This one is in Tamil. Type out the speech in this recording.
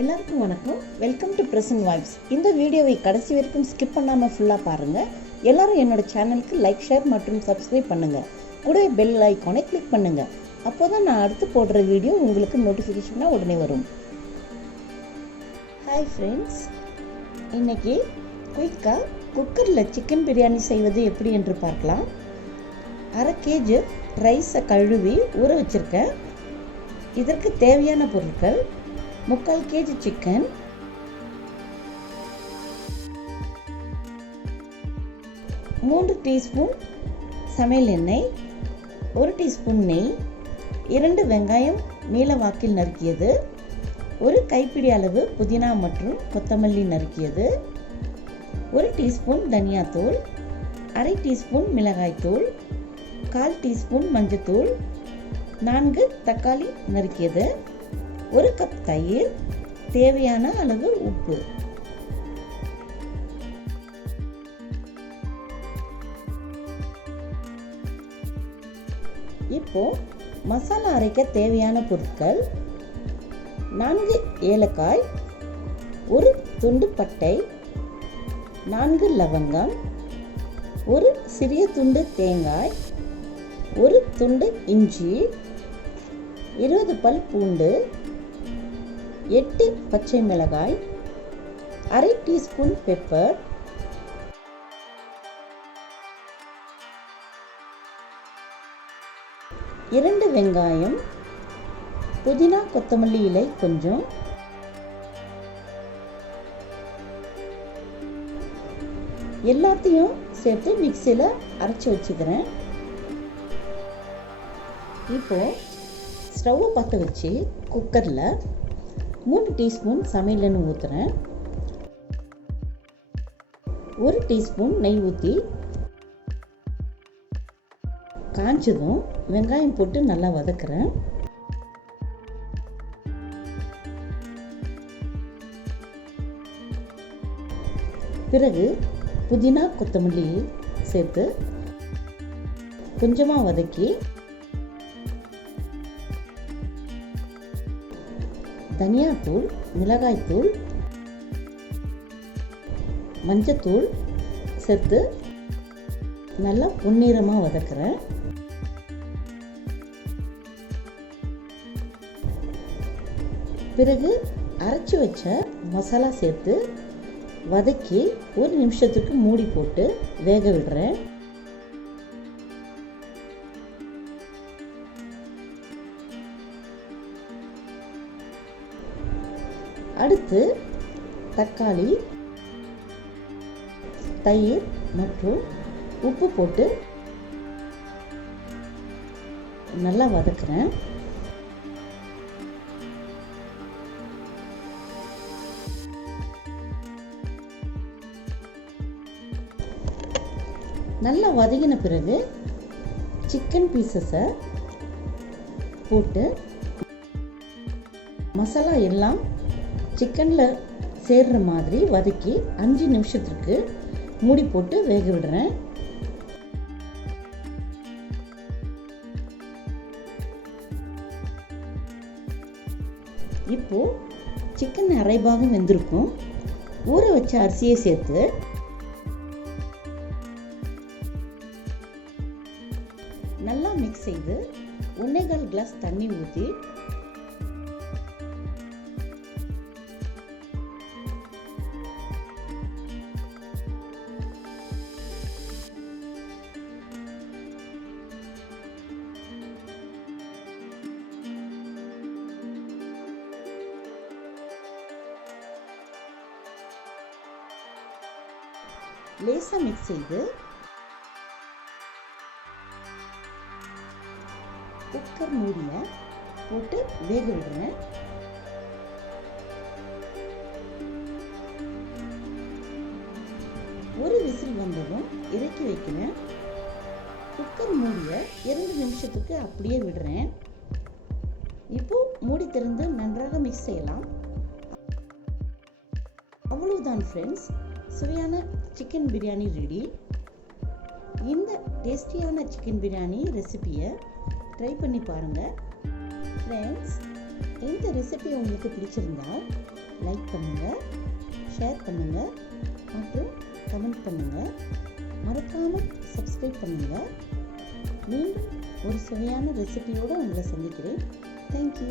எல்லாருக்கும் வணக்கம். Welcome to present vibes. இந்த வீடியோவை கடைசி வரைக்கும் ஸ்கிப் பண்ணாமல் ஃபுல்லாக பாருங்கள். எல்லாரும் என்னோட சேனலுக்கு லைக், ஷேர் மற்றும் சப்ஸ்கிரைப் பண்ணுங்கள். கூடவே பெல் ஐக்கானை கிளிக் பண்ணுங்கள். அப்போ தான் நான் அடுத்து போடுற வீடியோ உங்களுக்கு நோட்டிஃபிகேஷனாக உடனே வரும். ஹாய் ஃப்ரெண்ட்ஸ், இன்றைக்கி குயிக்காக குக்கரில் சிக்கன் பிரியாணி செய்வது எப்படி என்று பார்க்கலாம். 1/2 kg ரைஸை கழுவி ஊற வச்சுருக்கேன். இதற்கு தேவையான பொருட்கள்: 3/4 kg சிக்கன், 3 டீஸ்பூன் சமையல் எண்ணெய், 1 டீஸ்பூன் நெய், 2 வெங்காயம் நீல வாக்கில் நறுக்கியது, 1 கைப்பிடி அளவு புதினா மற்றும் கொத்தமல்லி நறுக்கியது, 1 டீஸ்பூன் தனியாத்தூள், 1/2 டீஸ்பூன் மிளகாய்த்தூள், 1/4 டீஸ்பூன் மஞ்சத்தூள், 4 தக்காளி நறுக்கியது, 1 கப் தயிர், தேவையான அளவு உப்பு. இப்போ மசாலா அரைக்க தேவையான பொருட்கள்: 4 ஏலக்காய், 1 துண்டு பட்டை, 4 லவங்கம், 1 சிறிய துண்டு தேங்காய், 1 துண்டு இஞ்சி, 20 பல் பூண்டு, 8 பச்சை மிளகாய், 1/2 டீஸ்பூன் பெப்பர், 2 வெங்காயம், புதினா கொத்தமல்லி இலை கொஞ்சம், எல்லாத்தையும் சேர்த்து மிக்சியில் அரைச்சி வச்சுக்கிறேன். இப்போ ஸ்டவ்வை பற்ற வச்சு குக்கரில் 3 டீஸ்பூன் சமையல் எண்ணெய் ஊற்றுறேன். 1 டீஸ்பூன் நெய் ஊற்றி காஞ்சதும் வெங்காயம் போட்டு நல்லா வதக்குறேன். பிறகு புதினா கொத்தமல்லி சேர்த்து கொஞ்சமாக வதக்கி தனியாத்தூள், மிளகாய்த்தூள், மஞ்சத்தூள் சேர்த்து நல்லா பொன்னிறமாக வதக்குறேன். பிறகு அரைச்சி வச்ச மசாலா சேர்த்து வதக்கி 1 நிமிஷத்துக்கு மூடி போட்டு வேக விடுறேன். அடுத்து தக்காளி, தயிர் மற்றும் உப்பு போட்டு நல்லா வதக்குறேன். நல்லா வதங்கின பிறகு சிக்கன் பீசஸை போட்டு மசாலா எல்லாம் சிக்கனில் சேர்ற மாதிரி வதக்கி 5 நிமிஷத்துக்கு மூடி போட்டு வேக விடுறேன். இப்போ சிக்கன் அரை பாகம் வெந்திருக்கும். ஊற வச்ச அரிசியை சேர்த்து நல்லா மிக்ஸ் செய்து 1/4 கிளாஸ் தண்ணி ஊற்றி லேசாக மிக்ஸ் செய்து குக்கர் மூடியை போட்டு வேக விடுறேன். ஒரு விசில் வந்ததும் இறக்கி வைக்கிறேன். குக்கர் மூடியை 2 நிமிஷத்துக்கு அப்படியே விடுறேன். இப்போ மூடி திறந்து நன்றாக மிக்ஸ் செய்யலாம். அவ்வளவுதான் ஃப்ரெண்ட்ஸ், சுவையான சிக்கன் பிரியாணி ரெடி. இந்த டேஸ்டியான சிக்கன் பிரியாணி ரெசிபியை ட்ரை பண்ணி பாருங்கள் ஃப்ரெண்ட்ஸ். இந்த ரெசிபி உங்களுக்கு பிடிச்சிருந்தா லைக் பண்ணுங்கள், ஷேர் பண்ணுங்கள் மற்றும் கமெண்ட் பண்ணுங்கள். மறக்காமல் சப்ஸ்கிரைப் பண்ணுங்கள். மீண்டும் ஒரு சுவையான ரெசிபியோடு உங்களை சந்திக்கிறேன். தேங்க்யூ.